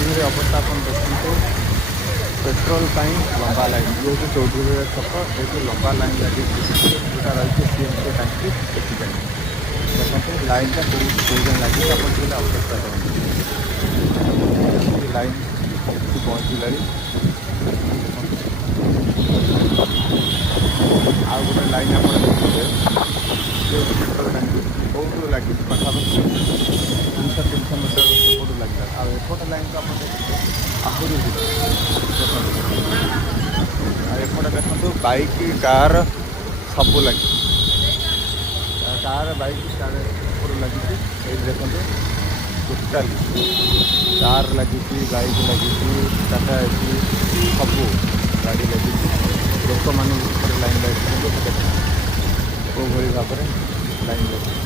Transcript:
चौधरी अवस्था आप देखते पेट्रोल लंबा लाइन ये हूँ चौधरी छक ये लंबा लाइन लगे जोटा रही सीएमसी टांकी देखते देखते लाइन टा कौन लगे आप अपेक्षा करें लाइन पहुँचल आउ गोटे लाइन आप देखिए पेट्रोल टांकी कौटू लगी पाखापाखि 200-300 मीटर सेपटू लगे आउट लाइन को आप देखिए आहरी एपटे देखो बाइक कार सब लगे कार बाइक कार लगी देखो टोटाली कार लगी बाइक लगी टाटा एसी सब गाड़ी लगी लोक मैंने लाइन लगे कौ भाई भाव में लाइन लगे